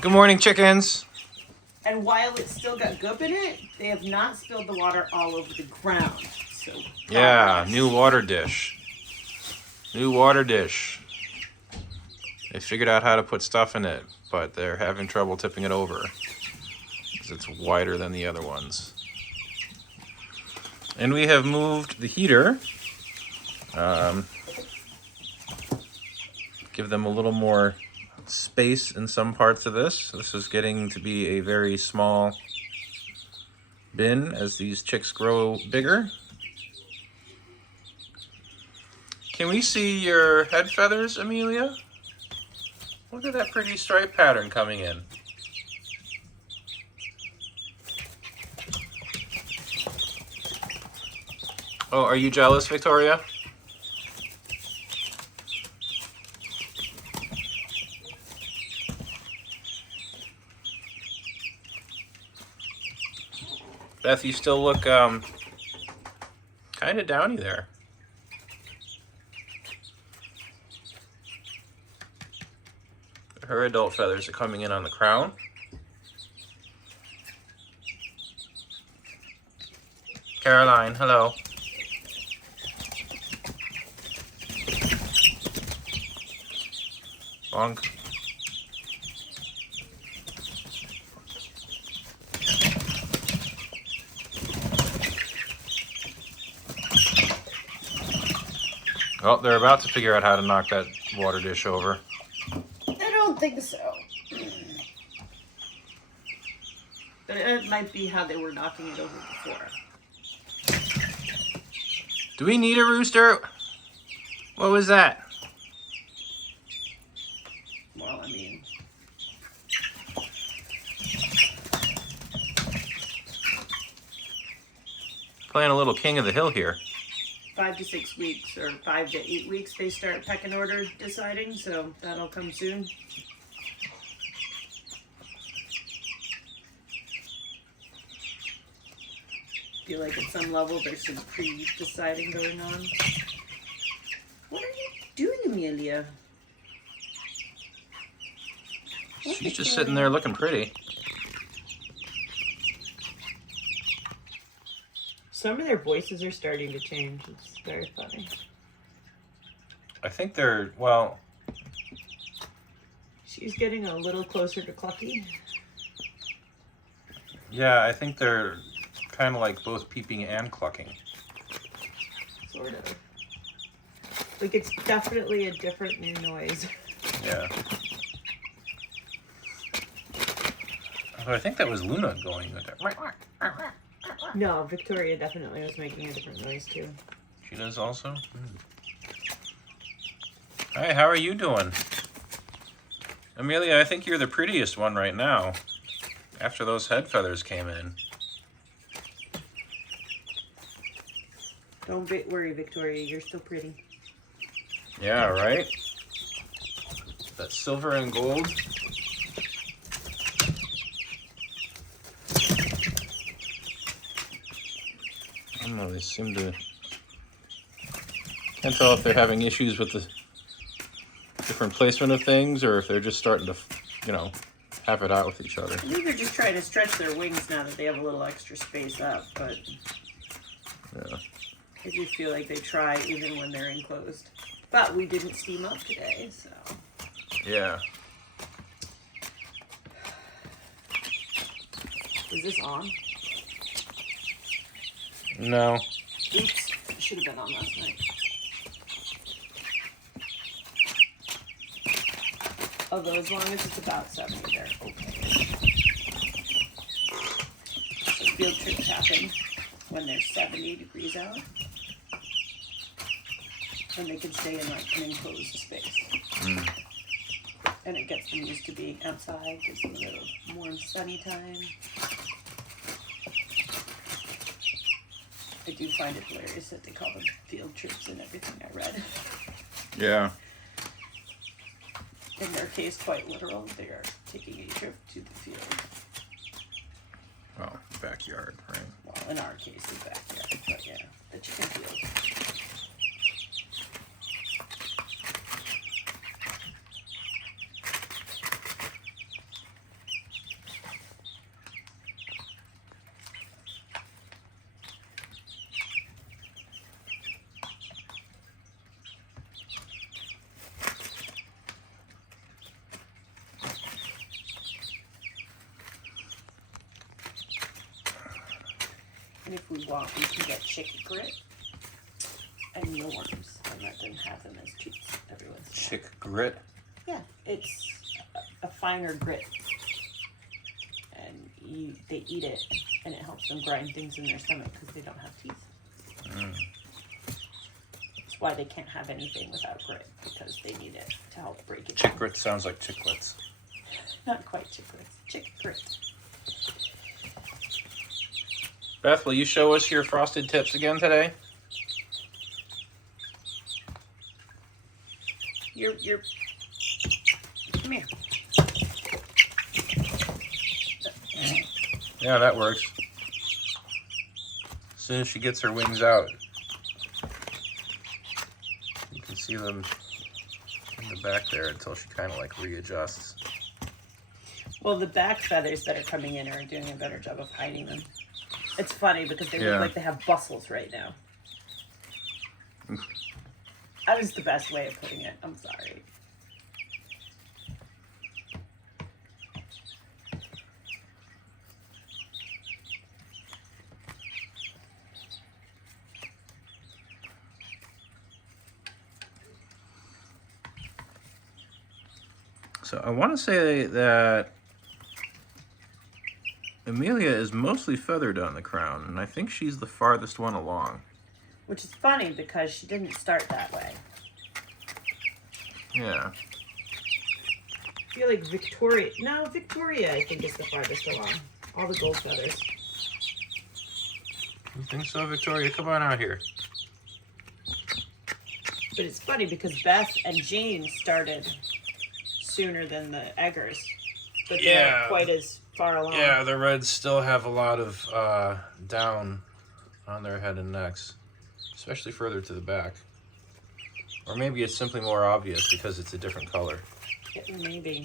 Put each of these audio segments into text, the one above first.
Good morning, chickens. And while it's still got goop in it, they have not spilled the water all over the ground. So Yeah, new water dish. New water dish. They figured out how to put stuff in it, but they're having trouble tipping it over because it's wider than the other ones. And we have moved the heater. Give them a little more space in some parts of this. This is getting to be a very small bin as these chicks grow bigger. Can we see your head feathers, Amelia? Look at that pretty stripe pattern coming in. Oh, are you jealous, Victoria? Beth, you still look kind of downy there. Her adult feathers are coming in on the crown. Caroline, hello. Bonk. Oh, they're about to figure out how to knock that water dish over. I don't think so. But it might be how they were knocking it over before. Do we need a rooster? What was that? Well, I mean, Playing a little king of the hill here. 5 to 6 weeks or 5 to 8 weeks they start pecking order deciding, so that'll come soon. Feel like at some level there's some pre-deciding going on. What are you doing, Amelia? She's just sitting there looking pretty. Some of their voices are starting to change. It's very funny. I think they're, well... She's getting a little closer to Clucky. Yeah, I think they're kind of like both peeping and clucking. Sort of. Like, it's definitely a different new noise. Yeah. But I think that was Luna going with it. No, Victoria definitely was making a different noise too. She does also? Hi, how are you doing? Amelia, I think you're the prettiest one right now. After those head feathers came in. Don't worry, Victoria. You're still pretty. Yeah, right? That silver and gold. I don't know, they seem to... Can't tell if they're having issues with the different placement of things or if they're just starting to, you know, have it out with each other. I think they're just trying to stretch their wings now that they have a little extra space up, but Yeah. I do feel like they try even when they're enclosed. But we didn't steam up today, so... Yeah. Is this on? No. Oops. It should have been on last night. Although as long as it's about 70, they're okay. So field trips happen when there's 70 degrees out. And they can stay in like an enclosed space. Mm. And it gets them used to being outside, gives them a little warm sunny time. I do find it hilarious that they call them field trips and everything I read. Yeah. In their case, quite literal. They are taking a trip to the field. Well, backyard, right? Well, in our case, the backyard, but yeah, the chicken field. And if we want, we can get chick grit and mealworms and let them have them as treats every once in a while. Chick grit? Yeah, it's a finer grit. And they eat it, and it helps them grind things in their stomach because they don't have teeth. That's why they can't have anything without grit, because they need it to help break it Chick down. grit sounds like chiclets. Not quite chiclets. Chick grit. Beth, will you show us your frosted tips again today? You're. Come here. Yeah, that works. As soon as she gets her wings out, you can see them in the back there until she kind of like readjusts. Well, the back feathers that are coming in are doing a better job of hiding them. It's funny because they look like they have bustles right now. That was the best way of putting it. I'm sorry. So I want to say that Amelia is mostly feathered on the crown, and I think she's the farthest one along. Which is funny because she didn't start that way. Yeah. I feel like Victoria I think is the farthest along. All the gold feathers. You think so, Victoria? Come on out here. But it's funny because Beth and Jane started sooner than the eggers. But they're not quite as far along. Yeah, the reds still have a lot of down on their head and necks, especially further to the back. Or maybe it's simply more obvious because it's a different color. Maybe.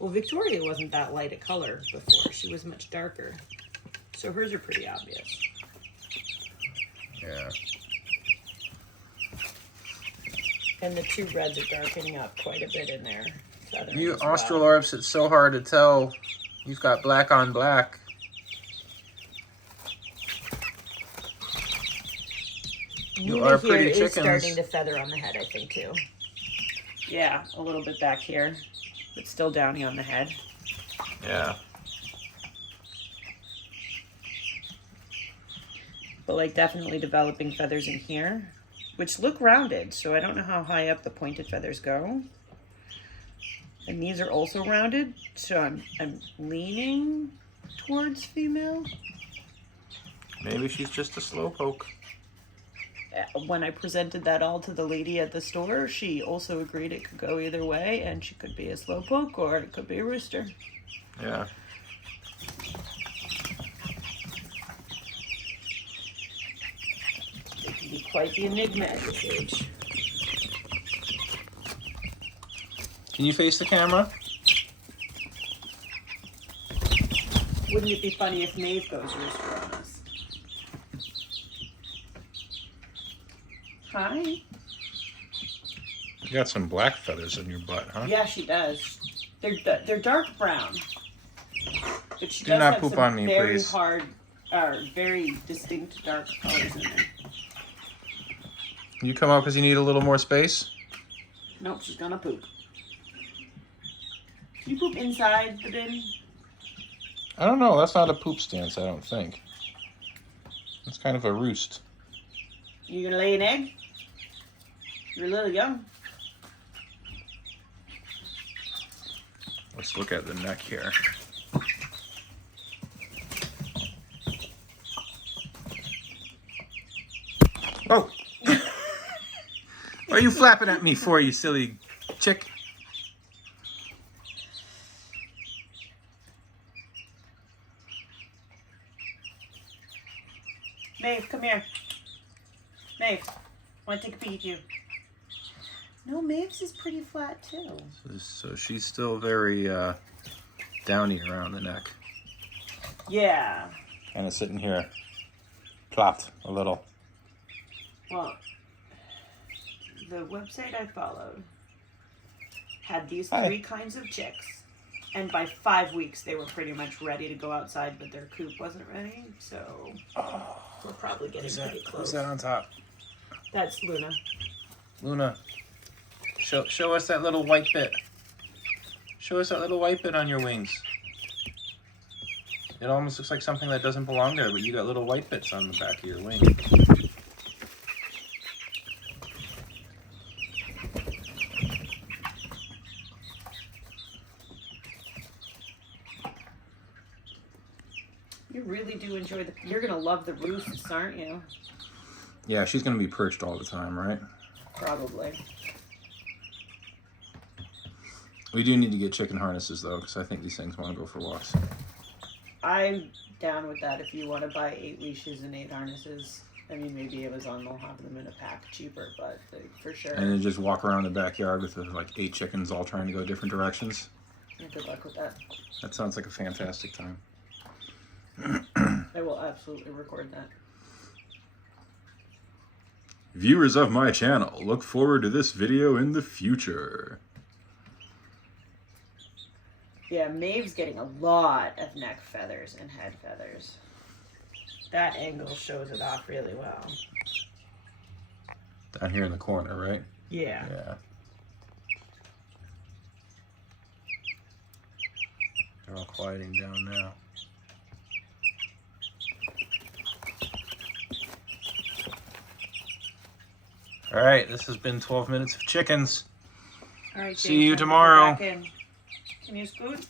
Well, Victoria wasn't that light a color before. She was much darker. So hers are pretty obvious. Yeah. And the two reds are darkening up quite a bit in there. You Australorps, it's so hard to tell. You've got black on black. You are pretty chickens. Is starting to feather on the head, I think, too. Yeah, a little bit back here, but still downy on the head. Yeah. But like definitely developing feathers in here, which look rounded. So I don't know how high up the pointed feathers go. And these are also rounded, so I'm leaning towards female. Maybe she's just a slowpoke. When I presented that all to the lady at the store, she also agreed it could go either way, and she could be a slowpoke or it could be a rooster. Yeah. They can be quite the enigma at this age. Can you face the camera? Wouldn't it be funny if Maeve goes rooster on us? Hi. You got some black feathers in your butt, huh? Yeah, she does. They're dark brown. But she Do does not have poop some on me, very please. hard, very distinct dark colors in there. You come up because you need a little more space? Nope, she's gonna poop. Can you poop inside the bin? I don't know. That's not a poop stance, I don't think. It's kind of a roost. You gonna lay an egg? You're a little young. Let's look at the neck here. Oh! What are you flapping at me for, you silly chick? Maeve, come here. Maeve, I want to take a peek at you. No, Maeve's is pretty flat too. So she's still very downy around the neck. Yeah. Kind of sitting here, plopped a little. Well, the website I followed had these Hi. 3 kinds of chicks. And by 5 weeks, they were pretty much ready to go outside, but their coop wasn't ready. So we're probably getting pretty close. Who's that on top? That's Luna. Luna, show us that little white bit. Show us that little white bit on your wings. It almost looks like something that doesn't belong there, but you got little white bits on the back of your wing. You really do enjoy you're gonna love the roosts, aren't you? Yeah, she's gonna be perched all the time, right? Probably. We do need to get chicken harnesses though, because I think these things want to go for walks. I'm down with that if you want to buy 8 leashes and 8 harnesses. I mean, maybe Amazon will have them in a pack cheaper, but for sure. And then just walk around the backyard with like 8 chickens all trying to go different directions. Yeah, good luck with that. That sounds like a fantastic time. I will absolutely record that. Viewers of my channel, look forward to this video in the future. Yeah, Maeve's getting a lot of neck feathers and head feathers. That angle shows it off really well. Down here in the corner, right? Yeah. Yeah. They're all quieting down now. All right, this has been 12 minutes of chickens. All right, See you James, tomorrow. back in. Can you scoot?